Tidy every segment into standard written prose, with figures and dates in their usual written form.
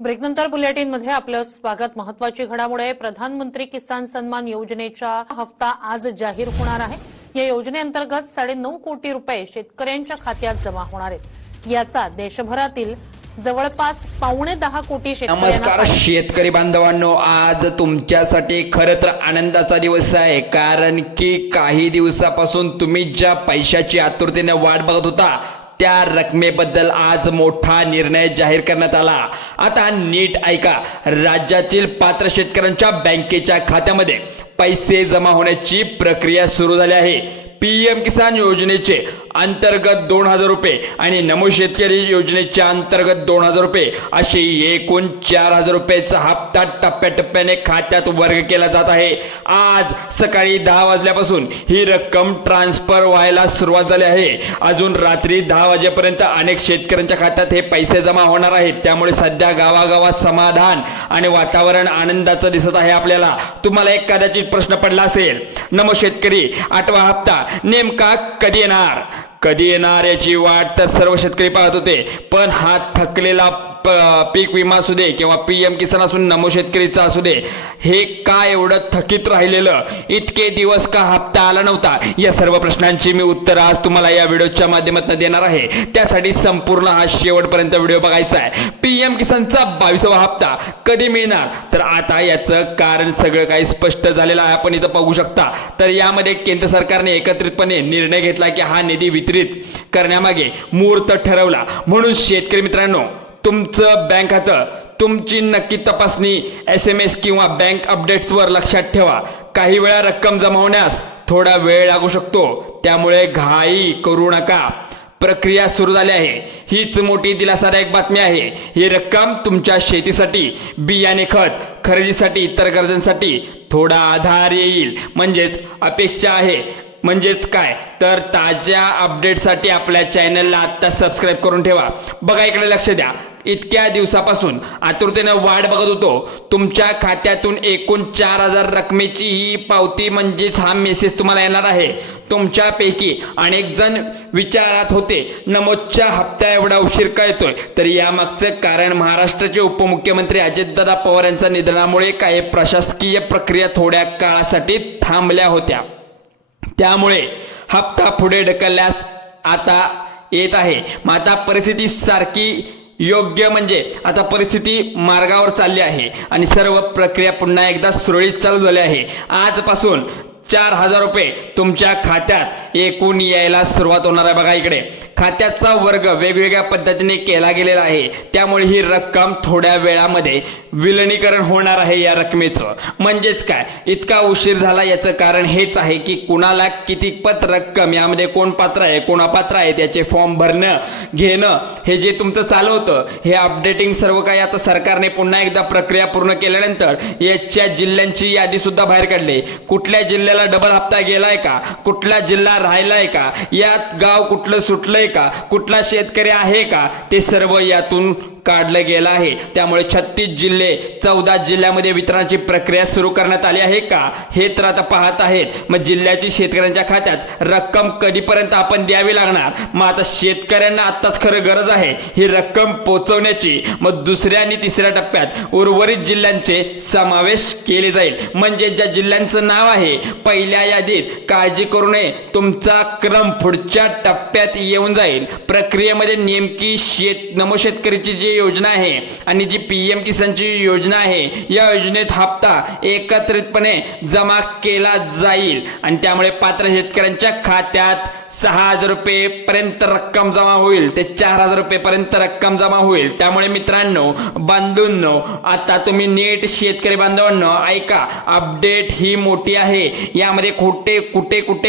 ब्रेकनंतर बुलेटिनमध्ये आपलं स्वागत। महत्त्वाची घडामोड प्रधानमंत्री किसान सन्मान योजनेचा हप्ता आज जाहीर होणार आहे। या योजनेअंतर्गत 9.5 कोटी रुपये शेतकऱ्यांच्या खात्यात जमा होणार आहेत। याचा देशभरातील जवळपास 9.5 कोटी शेतकऱ्यांना नमस्कार शेतकरी बांधवांनो, आज तुमच्यासाठी खरं तर आनंदाचा दिवस आहे, कारण की काही दिवसापासून तुम्ही ज्या पैशाची आतुरतेने वाट बघत होता त्या रकमेबद्दल आज मोठा निर्णय जाहीर करण्यात आला। आता नीट ऐका, राज्यातील पात्र शेतकऱ्यांच्या बँकेच्या खात्यामध्ये पैसे जमा होण्याची प्रक्रिया सुरू झाली आहे। पीएम किसान योजनेचे अंतर्गत 2,000 रुपये आणि नमो शेतकरी योजनेच्या अंतर्गत 2,000 रुपये असे एकूण 4,000 रुपयाचा हप्ता टप्प्याटप्प्याने खात्यात वर्ग केला जात आहे। आज सकाळी 10 वाजल्यापासून ही रक्कम ट्रान्सफर व्हायला सुरुवात झाली आहे। अजून रात्री 10 वाजेपर्यंत अनेक शेतकऱ्यांच्या खात्यात हे पैसे जमा होणार आहेत। त्यामुळे सध्या गावागावात समाधान आणि वातावरण आनंदाचं दिसत आहे। आपल्याला तुम्हाला एक कदाचित प्रश्न पडला असेल, नमो शेतकरी 8वा हप्ता नेमका कधी येणार याची वाट तर सर्व शेतकरी पाहत होते। पण हा थकलेला पीक विमा असू दे किंवा पीएम किसान असून नमो शेतकरीचा असू दे, हे का एवढं थकीत राहिलेलं, इतके दिवस का हप्ता आला नव्हता, या सर्व प्रश्नांची मी उत्तर आज तुम्हाला या व्हिडिओच्या माध्यमातून देणार आहे। त्यासाठी संपूर्ण हा शेवटपर्यंत व्हिडिओ बघायचा आहे। पीएम किसानचा 22वा हप्ता कधी मिळणार, तर आता याचं कारण सगळं काही स्पष्ट झालेलं आहे। आपण इथं बघू शकता। तर यामध्ये केंद्र सरकारने एकत्रितपणे निर्णय घेतला की हा निधी वितरित करण्यामागे मुहूर्त ठरवला। म्हणून शेतकरी मित्रांनो, तुमचं बँक खातं, तुमची नक्की तपासणी SMS किंवा बँक अपडेट्सवर लक्षात ठेवा। काही वेळा रक्कम जमा होण्यास थोडा वेळ लागू शकतो, त्यामुळे घाई करू नका। प्रक्रिया सुरू झाली आहे, हीच मोठी दिलासादायक बातमी आहे। ही रक्कम तुमच्या शेतीसाठी, बियाणे, खत खरेदीसाठी, इतर गरजांसाठी थोडा आधार येईल, म्हणजेच अपेक्षा आहे। म्हणजेच काय तर ताज्या अपडेटसाठी आपल्या चॅनलला आता सबस्क्राईब करून ठेवा। बघा, इकडे लक्ष द्या। इतक्या दिवसापासून आतुरतेने वाट बघत होतो। तुमच्या खात्यातून एकूण 4,000 रकमेची ही पावती म्हणजेच हा मेसेज तुम्हाला येणार आहे। तुमच्यापैकी अनेक जण विचारात होते, नमोच्या हप्त्या एवढा उशीर का येतोय, तर यामागचं कारण महाराष्ट्राचे उपमुख्यमंत्री अजितदादा पवार यांच्या निधनामुळे काही प्रशासकीय प्रक्रिया थोड्या काळासाठी थांबल्या होत्या। त्यामुळे हप्ता पुढे ढकलल्यास आता येत आहे। मग आता परिस्थिती सारखी योग्य, म्हणजे आता परिस्थिती मार्गावर चालली आहे आणि सर्व प्रक्रिया पुन्हा एकदा सुरळीत चालू झाली आहे। आजपासून 4,000 रुपये तुमच्या खात्यात एकूण यायला सुरुवात होणार आहे। बघा, इकडे खात्याचा वर्ग वेगवेगळ्या पद्धतीने केला गेलेला आहे, त्यामुळे ही रक्कम थोड्या वेळामध्ये विलिनीकरण होणार आहे या रकमेचं। म्हणजेच काय इतका उशीर झाला, याचं कारण हेच आहे की कुणाला कितीपत रक्कम, यामध्ये कोण पात्र आहे कोण अपात्र आहे, त्याचे फॉर्म भरणं घेणं, हे जे तुमचं चालू होतं हे अपडेटिंग सर्व काही आता सरकारने पुन्हा एकदा प्रक्रिया पूर्ण केल्यानंतर याच्या जिल्ह्यांची यादी सुद्धा बाहेर काढली। कुठल्या जिल्ह्याला डबल हप्ता गेलाय का, कुठला जिल्हा राहिलाय का, यात गाव कुठलं सुटलंय का, कुठला शेतकरी आहे का, ते सर्व यातून काढलं गेलं आहे। त्यामुळे 36 जिल्हे 14 जिल्ह्यामध्ये वितरणाची प्रक्रिया सुरू करण्यात आली आहे का, हे तर आता पाहत आहेत। मग जिल्ह्याची शेतकऱ्यांच्या खात्यात रक्कम कधीपर्यंत आपण द्यावी लागणार, मग आता शेतकऱ्यांना आत्ताच खरं गरज आहे ही रक्कम पोहोचवण्याची। मग दुसऱ्या आणि तिसऱ्या टप्प्यात उर्वरित जिल्ह्यांचे समावेश केले जाईल, म्हणजे ज्या जिल्ह्यांचं नाव आहे पहिल्या यादीत, काळजी करू नये, तुमचा क्रम पुढच्या टप्प्यात येऊन जाईल। प्रक्रियेमध्ये नेमकी नमो शेतकरीची जी योजना आहे आणि जी पीएम किसानची योजना आहे, या योजनेत हप्ता एकत्रितपणे जमा केला जाईल आणि त्यामुळे पात्र शेतकऱ्यांच्या खात्यात 6,000 रुपये पर्यंत रक्कम जमा होईल, ते 4,000 रुपये पर्यंत रक्कम जमा होईल। त्यामुळे मित्रांनो, बांधूंनो, आता तुम्ही नीट शेतकरी बांधवांनो ऐका, अपडेट ही मोठी आहे। यामध्ये कुठे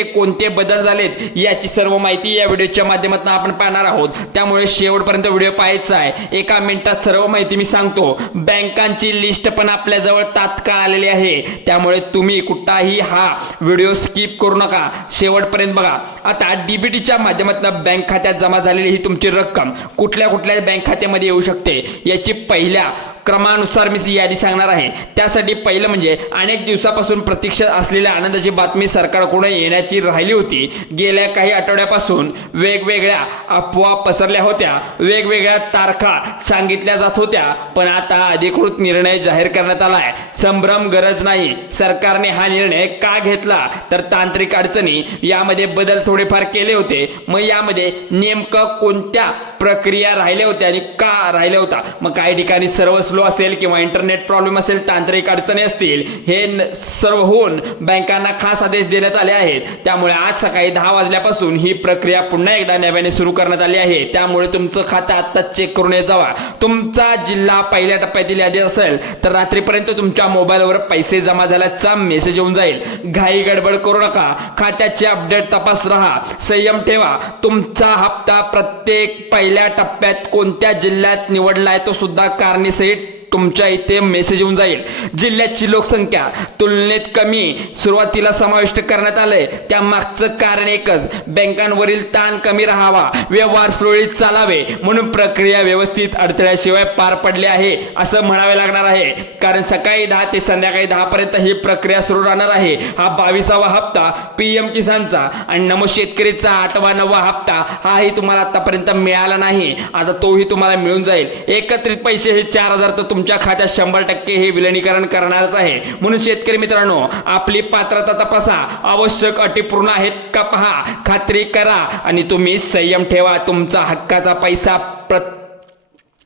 कोणते बदल झालेत याची सर्व माहिती या व्हिडिओच्या माध्यमातून आपण पाहणार आहोत। त्यामुळे शेवटपर्यंत व्हिडिओ पाहायचा आहे। एका मिनिटात सर्व माहिती मी सांगतो। बँकांची लिस्ट पण आपल्या जवळ तात्काळ आलेली आहे, त्यामुळे तुम्ही कुठलाही हा व्हिडिओ स्किप करू नका, शेवटपर्यंत बघा। आता डीबीटीच्या माध्यमातून बँक खात्यात जमा झालेली ही तुमची रक्कम कुठल्या बँक खात्यामध्ये येऊ शकते याची पहिल्या क्रमानुसार मी यादी सांगणार आहे। त्यासाठी पहिलं म्हणजे अनेक दिवसापासून प्रतीक्षा असलेल्या आनंदाची बातमी सरकारकडून येण्याची राहिली होती। गेल्या काही आठवड्यापासून वेगवेगळ्या अफवा पसरल्या होत्या, वेगवेगळ्या तारखा सांगितल्या जात होत्या, पण आता अधिकृत निर्णय जाहीर करण्यात आलाय। संभ्रम गरज नाही। सरकारने हा निर्णय का घेतला तर तांत्रिक अडचणी यामध्ये बदल थोडेफार केले होते। मग यामध्ये नेमकं कोणत्या प्रक्रिया राहिल्या होत्या आणि का राहिल्या होत्या? मग काही ठिकाणी सर्व स्लो असेल किंवा इंटरनेट प्रॉब्लेम असेल, तांत्रिक अडचणी असतील, हे सर्व होऊन बँकांना खास आदेश देण्यात आले आहेत। त्यामुळे आज सकाळी 10 वाजल्यापासून ही प्रक्रिया पुन्हा एकदा नव्याने सुरू करण्यात आली आहे। त्यामुळे तुमचं खातं आता चेक करून जावा। तुमचा जिल्हा पहिल्या टप्प्यातील यादी असेल तर रात्रीपर्यंत तुमच्या मोबाईलवर पैसे जमा झाल्याचा मेसेज येऊन जाईल। घाई गडबड करू नका, खात्याचे अपडेट तपास रहा, संयम ठेवा। तुमचा हप्ता प्रत्येक पहिल्या टप्प्यात कोणत्या जिल्ह्यात निवडलाय तो सुद्धा कारणासहित तुमच्या इथे मेसेज येऊन जाईल। जिल्ह्याची लोकसंख्या तुलनेत कमी सुरुवातीला समाविष्ट करण्यात आलंय, त्या मागचं कारण एकच, बँकांवरील ताण कमी राहावा, व्यवहार सुरळीत चालावे म्हणून प्रक्रिया व्यवस्थित अडथळ्याशिवाय पार पडली आहे असं म्हणावे लागणार आहे। कारण सकाळी 10 ते संध्याकाळी 10 पर्यंत ही प्रक्रिया सुरू राहणार आहे। हा 22वा हप्ता पीएम किसानचा आणि नमो शेतकरीचा 8वा 9वा हप्ता हाही तुम्हाला आतापर्यंत मिळाला नाही, आता तोही तुम्हाला मिळून जाईल। एकत्रित पैसे हे 4000 तर तुमच्या खात्यात 100% हे विलीनीकरण करणारच आहे। म्हणून शेतकरी मित्रांनो, आपली पात्रता तपासा, आवश्यक अटी पूर्ण आहेत का पहा, खात्री करा आणि तुम्ही संयम ठेवा। तुमचा हक्काचा पैसा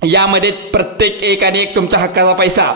यामध्ये प्रत्येक एक आणि एक तुमचा हक्काचा पैसा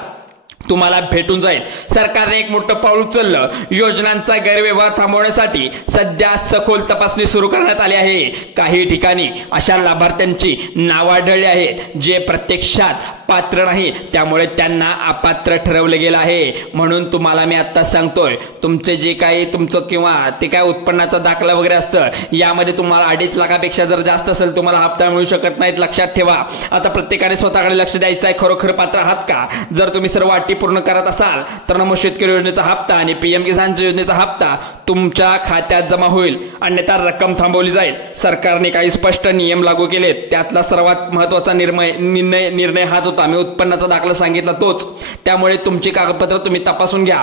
तुम्हाला भेटून जाईल। सरकारने एक मोठं पाऊल उचललं। योजनांचा गैरव्यवहार थांबवण्यासाठी सध्या सखोल तपासणी सुरू करण्यात आली आहे। काही ठिकाणी अशा लाभार्थ्यांची नावं आढळली आहेत जे प्रत्यक्षात पात्र नाही, त्यामुळे त्यांना अपात्र ठरवलं गेलं आहे। म्हणून तुम्हाला मी आता सांगतोय, तुमचे जे काही तुमचं किंवा ते काय उत्पन्नाचा दाखला वगैरे असतं, यामध्ये तुम्हाला 2.5 लाखापेक्षा जर जास्त असेल तुम्हाला हप्ता मिळू शकत नाहीत, लक्षात ठेवा। आता प्रत्येकाने स्वतःकडे लक्ष द्यायचं आहे, खरोखर पात्र आहात का? जर तुम्ही सर्व अटी पूर्ण करत असाल तर नमो शेतकरी योजनेचा हप्ता आणि पीएम किसान योजनेचा हप्ता तुमच्या खात्यात जमा होईल, अन्यथा रक्कम थांबवली जाईल। सरकारने काही स्पष्ट नियम लागू केलेत, त्यातला सर्वात महत्त्वाचा निर्णय हाच होता। मी उत्पन्नाचा दाखला सांगितला तोच। त्यामुळे तुमची कागदपत्र तुम्ही तपासून घ्या।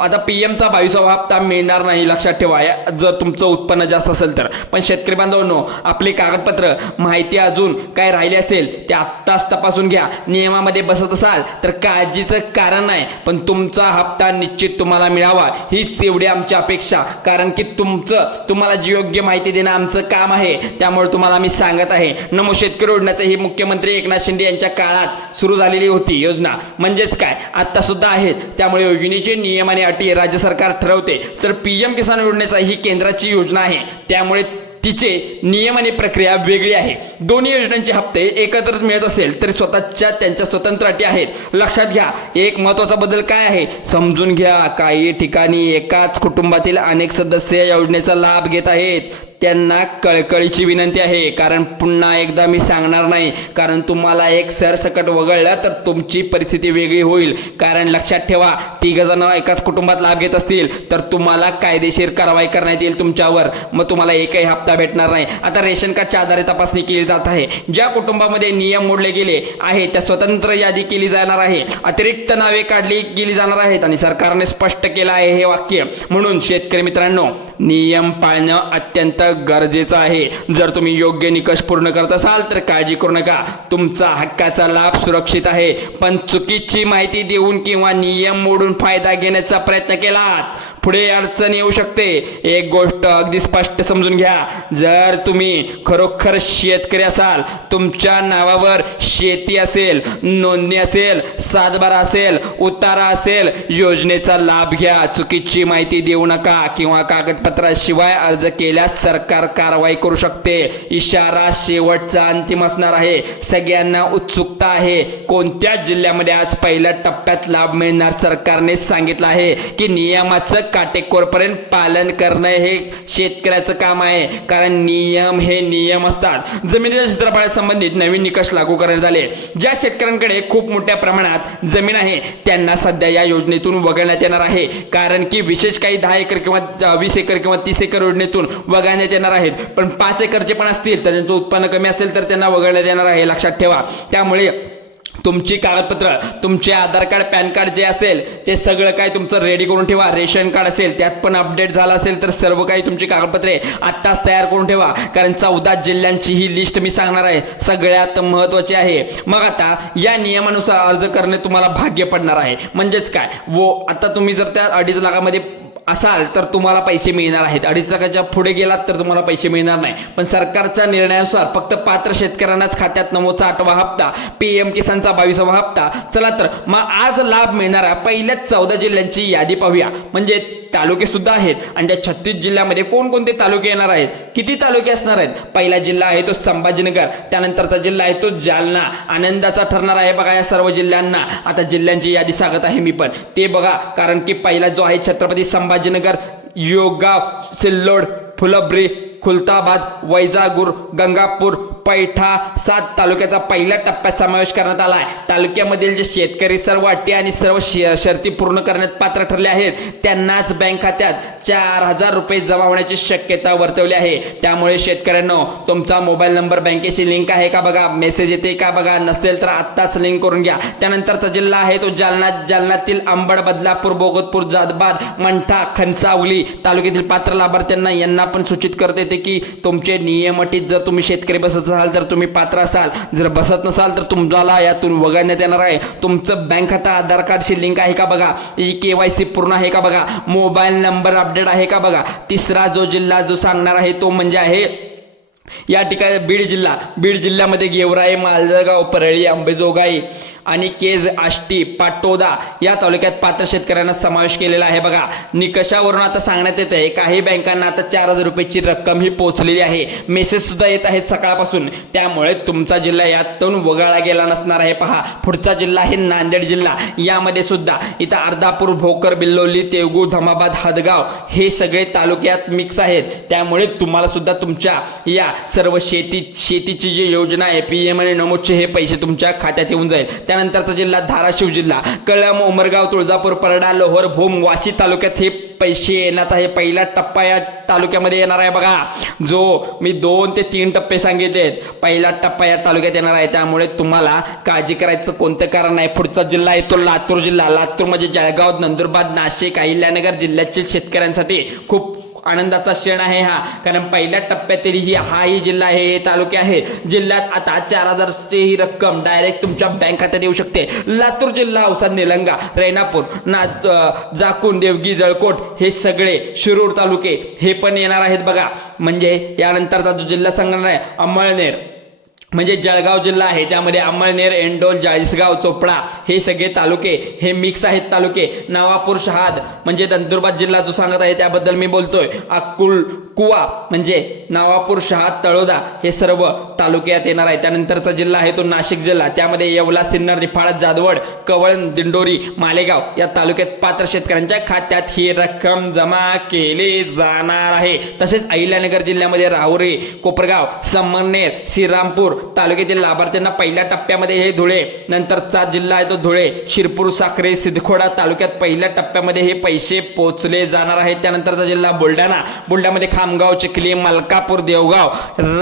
आता पीएमचा 22वा हप्ता मिळणार नाही, लक्षात ठेवा, जर तुमचं उत्पन्न जास्त असेल तर। पण शेतकरी बांधवांनो, आपली कागदपत्र माहिती अजून काय राहिली असेल ते आत्ताच तपासून घ्या। नियमामध्ये बसत असाल तर काळजीचं कारण नाही, पण तुमचा हप्ता निश्चित तुम्हाला मिळावा हीच एवढी आमची अपेक्षा। कारण की तुम्हाला जी योग्य माहिती देणं आमचं काम आहे, त्यामुळे तुम्हाला मी सांगत आहे। नमो शेतकरी योजनेचं ही मुख्यमंत्री एकनाथ शिंदे यांच्या काळात सुरू झालेली होती योजना, म्हणजेच काय आता सुद्धा आहेत। त्यामुळे योजनेचे नियम आणि अटी राज्य सरकार ठरवते, तर पीएम किसान योजनेचा ही केंद्राची योजना आहे, त्यामुळे तिचे नियम आणि प्रक्रिया वेगळी आहे। दोन्ही योजनांचे हप्ते एकत्रच मिळत असेल तरी त्यांच्या स्वतंत्र अटी आहेत। लक्षात घ्या, एक महत्त्वाचा बदल काय आहे समजून घ्या। काही ठिकाणी एकाच कुटुंबातील अनेक सदस्य या योजनेचा लाभ घेत आहेत, त्यांना कळकळीची विनंती आहे। कारण पुन्हा एकदा मी सांगणार नाही, कारण तुम्हाला एक सरसकट वगळलं तर तुमची परिस्थिती वेगळी होईल। कारण लक्षात ठेवा, 3 जण एकाच कुटुंबात लाभ घेत असतील तर तुम्हाला कायदेशीर कारवाई करण्यात येईल तुमच्यावर, मग तुम्हाला एकही हप्ता भेटणार नाही। आता रेशन कार्डच्या आधारे तपासणी केली जात आहे। ज्या कुटुंबामध्ये नियम मोडले गेले आहे त्या स्वतंत्र यादी केली जाणार आहे, अतिरिक्त नावे काढली गेली जाणार आहेत आणि सरकारने स्पष्ट केलं आहे हे वाक्य। म्हणून शेतकरी मित्रांनो, नियम पाळणं अत्यंत गरजेचं आहे। जर तुम्ही योग्य निकष पूर्ण करत असाल तर काळजी करू नका, तुमचा हक्काचा लाभ सुरक्षित आहे। पण चुकीची माहिती देऊन किंवा नियम मोडून फायदा घेण्याचा प्रयत्न केलात पुढे अडचण येऊ शकते। एक गोष्ट अगदी स्पष्ट समजून घ्या, जर तुम्ही खरोखर शेतकरी असाल, तुमच्या नावावर शेती असेल, नोंदणी असेल, सातबारा असेल, उतारा असेल, योजनेचा लाभ घ्या। चुकीची माहिती देऊ नका किंवा कागदपत्राशिवाय अर्ज केल्यास सरकार कारवाई करू शकते। इशारा शेवटचा अंतिम असणार आहे। सगळ्यांना उत्सुकता आहे, कोणत्या जिल्ह्यामध्ये आज पहिल्या टप्प्यात लाभ मिळणार? सरकारने सांगितलं आहे की नियमाचं काटेकोरपर्यंत पालन करणं हे शेतकऱ्याचं काम आहे, कारण नियम हे नियम असतात। जमिनीच्या क्षेत्रफळाशी संबंधित नवीन निकष लागू करण्यात आले। ज्या शेतकऱ्यांकडे खूप मोठ्या प्रमाणात जमीन आहे त्यांना सध्या या योजनेतून वगळण्यात येणार आहे, कारण की विशेष काही 10 एकर किंवा 20 एकर किंवा 30 एकर योजनेतून वगळण्यात येणार आहेत। पण 5 एकरचे पण असतील तर त्यांचं उत्पन्न कमी असेल तर त्यांना वगळण्यात येणार आहे, लक्षात ठेवा। त्यामुळे तुमची कागदपत्र, तुमचे आधार कार्ड, पॅन कार्ड जे असेल ते सगळं काही तुमचं रेडी करून ठेवा. रेशन कार्ड असेल त्यात पण अपडेट झालं असेल तर सर्व काही तुमची कागदपत्रे आत्ताच तयार करून ठेवा, कारण 14 जिल्ह्यांची ही लिस्ट मी सांगणार आहे, सगळ्यात महत्त्वाची आहे. मग आता या नियमानुसार अर्ज करणे तुम्हाला भाग्य पडणार आहे. म्हणजेच काय, आता तुम्ही जर त्या 2.5 लाखामध्ये असाल तर तुम्हाला पैसे मिळणार आहेत. 2.5 लाखाच्या पुढे गेलात तर तुम्हाला पैसे मिळणार नाही. पण सरकारच्या निर्णयानुसार फक्त पात्र शेतकऱ्यांनाच खात्यात नमोचा 8वा हप्ता, PM किसानचा 22वा हप्ता. चला तर मग आज लाभ मिळणाऱ्या पहिल्या 14 जिल्ह्यांची यादी पाहूया. म्हणजे तालुके सुद्धा आहेत आणि त्या 36 जिल्ह्यामध्ये कोणकोणते तालुके येणार आहेत, किती तालुके असणार आहेत. पहिला जिल्हा आहे तो संभाजीनगर, त्यानंतरचा जिल्हा आहे तो जालना. आनंदाचा ठरणार आहे बघा या सर्व जिल्ह्यांना. आता जिल्ह्यांची यादी सांगत आहे मी पण, ते बघा, कारण की पहिला जो आहे छत्रपती संभाजीनगर, योगाव, सिल्लोड, फुलंब्री, खुलताबाद, वैजापूर, गंगापूर, पैठा 7 तालुक्याचा पहिल्या टप्प्यात समावेश करण्यात आला आहे. तालुक्यामधील जे शेतकरी सर्व अटी आणि सर्व शर्ती पूर्ण करण्यात पात्र ठरले आहेत त्यांनाच बँक खात्यात 4,000 रुपये जमा होण्याची शक्यता वर्तवली आहे. त्यामुळे शेतकऱ्यांनो, तुमचा मोबाईल नंबर बँकेशी लिंक आहे का बघा, मेसेज येते का बघा, नसेल तर आत्ताच लिंक करून घ्या. त्यानंतरचा जिल्हा आहे तो जालना. जालन्यातील अंबड, बदलापूर, बोगतपूर, जादबाद, मंठा, खनसावली तालुक्यातील पात्र लाभार्थ्यांना यांना पण सूचित करते की तुमचे नियम अटीत जर तुम्ही शेतकरी बसत असाल तर तुम्ही पात्र असाल, जर बसत नसाल तर तुम्हाला यातून वगळण्यात येणार आहे. तुमचं बँक खाता आधार कार्डशी लिंक आहे का बघा, KYC पूर्ण आहे का बघा, मोबाईल नंबर अपडेट आहे का बघा. तिसरा जो जिल्हा जो सांगणार आहे तो म्हणजे आहे या ठिकाणी बीड जिल्हा. बीड जिल्ह्यामध्ये गेवराई, मालजगाव, परळी, अंबेजोगाई आणि केज, आष्टी, पाटोदा या तालुक्यात पात्र शेतकऱ्यांना समावेश केलेला आहे बघा. निकषावरून आता सांगण्यात येत आहे काही बँकांना आता 4,000 रुपयाची रक्कम ही पोहोचलेली आहे. मेसेज सुद्धा येत आहेत सकाळपासून, त्यामुळे तुमचा जिल्हा यातून वगळला गेला नसणार आहे. पहा, पुढचा जिल्हा आहे नांदेड जिल्हा. यामध्ये सुद्धा इथं अर्धापूर, भोकर, बिल्लोली, तेवगू, धमाबाद, हदगाव हे सगळे तालुक्यात मिक्स आहेत. त्यामुळे तुम्हाला सुद्धा तुमच्या या सर्व शेतीची जी योजना आहे PM आणि नमोदचे हे पैसे तुमच्या खात्यात येऊन जाईल. त्यानंतरचा जिल्हा धाराशिव जिल्हा. कळंब, उमरगाव, तुळजापूर, परडा, लोहर, भूम, वाशी तालुक्यात हे पैसे येण्यात आहे. पहिला टप्पा या तालुक्यामध्ये येणार आहे बघा, जो मी 2 ते 3 टप्पे सांगितले. पहिला टप्पा या तालुक्यात येणार आहे, त्यामुळे तुम्हाला काळजी करायचं कोणतं कारण नाही. पुढचा जिल्हा आहे तो लातूर जिल्हा. लातूर म्हणजे जळगाव, नंदुरबार, नाशिक, अहिल्यानगर जिल्ह्यातील शेतकऱ्यांसाठी खूप आनंदाचा क्षण आहे हा, कारण पहिल्या टप्प्यातील हाही जिल्हा आहे, हे तालुके आहे. जिल्ह्यात आता 4,000 ही रक्कम डायरेक्ट तुमच्या बँक खात्यात येऊ शकते. लातूर जिल्हा, औसा, निलंगा, रेणापूर, जाकून, देवगी, जळकोट हे सगळे शिरूर तालुके हे पण येणार आहेत बघा. म्हणजे यानंतरचा जो जिल्हा सांगणार आहे अंमळनेर, म्हणजे जळगाव जिल्हा आहे, त्यामध्ये अंमळनेर, एंडोल, चाळीसगाव, चोपडा हे सगळे तालुके हे मिक्स आहेत तालुके. नवापूर, शहाद म्हणजे नंदुरबार जिल्हा जो सांगत आहे त्याबद्दल मी बोलतोय. अक्कुल, कुवा म्हणजे नवापूर, शहाद, तळोदा हे सर्व तालुक्यात येणार आहे. त्यानंतरचा जिल्हा आहे तो नाशिक जिल्हा. त्यामध्ये येवला, सिन्नर, रिफाळा, जादवड, कवळण, दिंडोरी, मालेगाव या तालुक्यात पात्र शेतकऱ्यांच्या खात्यात ही रक्कम जमा केली जाणार आहे. तसेच अहिल्यानगर जिल्ह्यामध्ये राहुरी, कोपरगाव, संमनेर, श्रीरामपूर तालुक्यातील लाभार्थ्यांना पहिल्या टप्प्यामध्ये हे धुळे. नंतरचा जिल्हा आहे तो धुळे, शिरपूर, साक्री, सिद्धखोडा तालुक्यात पहिल्या टप्प्यामध्ये हे पैसे पोहोचले जाणार आहेत. त्यानंतरचा जिल्हा बुलढाणा. बुलढाण्यामध्ये खामगाव, चिखली, मलकापूर, देवगाव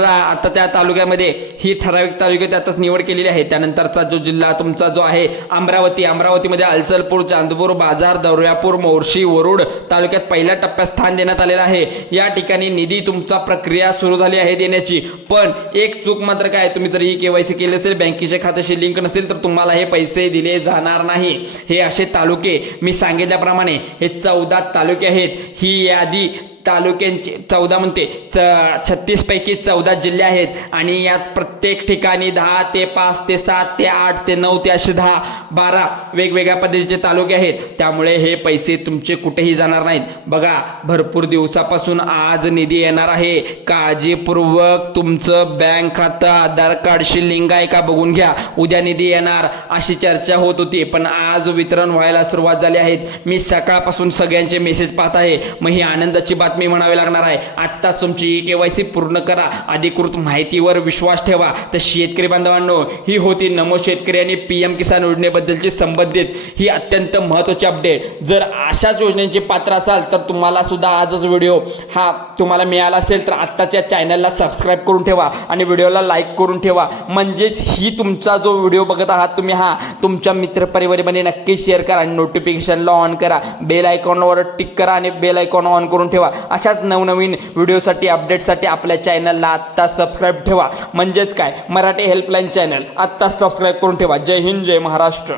आता त्या तालुक्यामध्ये ही ठराविक तालुक्यात आताच निवड केलेली आहे. त्यानंतरचा जो जिल्हा तुमचा जो आहे अमरावती. अमरावतीमध्ये अलचलपूर, चांदपूर, बाजार, दौर्यापूर, मोर्शी, वरुड तालुक्यात पहिल्या टप्प्यात स्थान देण्यात आलेलं आहे. या ठिकाणी निधी तुमचा प्रक्रिया सुरू झाली आहे देण्याची. पण एक चूक मात्र काय, तुम्ही जर KYC केले असेल, बँकेच्या खात्याशी लिंक नसेल तर तुम्हाला हे पैसे दिले जाणार नाही. हे असे तालुके मी सांगितल्याप्रमाणे हे 14 तालुके आहेत. ही यादी तालुक्यांची 14 म्हणते 36 पैकी 14 जिल्हे आहेत आणि यात प्रत्येक ठिकाणी 10 ते 5 ते 7 ते 8 ते 9 ते असे 10-12 वेगवेगळ्या पद्धतीचे तालुके आहेत. त्यामुळे हे पैसे तुमचे कुठेही जाणार नाहीत. बघा, भरपूर दिवसापासून आज निधी येणार आहे. काळजीपूर्वक तुमचं बँक खातं आधार कार्डशी लिंक आहे का बघून घ्या. उद्या निधी येणार अशी चर्चा होत होती, पण आज वितरण व्हायला सुरुवात झाली आहे. मी सकाळपासून सगळ्यांचे मेसेज पाहत आहे. मग ही आनंदाची बातमी बातमी म्हणावी लागणार आहे. आत्ताच तुमची KYC पूर्ण करा, अधिकृत माहितीवर विश्वास ठेवा. तर शेतकरी बांधवांनो, ही होती नमो शेतकरी आणि PM किसान योजनेबद्दलची संबंधित ही अत्यंत महत्त्वाची अपडेट. जर अशाच योजनेचे पात्र असाल तर तुम्हाला सुद्धा आजच व्हिडिओ हा तुम्हाला मिळाला असेल तर आत्ताच्या चॅनलला सबस्क्राईब करून ठेवा आणि व्हिडिओला लाईक करून ठेवा. म्हणजेच ही तुमचा जो व्हिडिओ बघत आहात तुम्ही हा तुमच्या मित्रपरिवारामध्ये नक्की शेअर करा आणि नोटिफिकेशनला ऑन करा, बेल आयकॉनवर टिक करा आणि बेल आयकॉन ऑन करून ठेवा. अशाच नवनवीन व्हिडिओसाठी अपडेटसाठी आपल्या चॅनलला आत्ता सबस्क्राईब ठेवा. म्हणजेच काय, मराठी हेल्पलाईन चॅनल आत्ता सबस्क्राईब करून ठेवा. जय हिंद, जय महाराष्ट्र.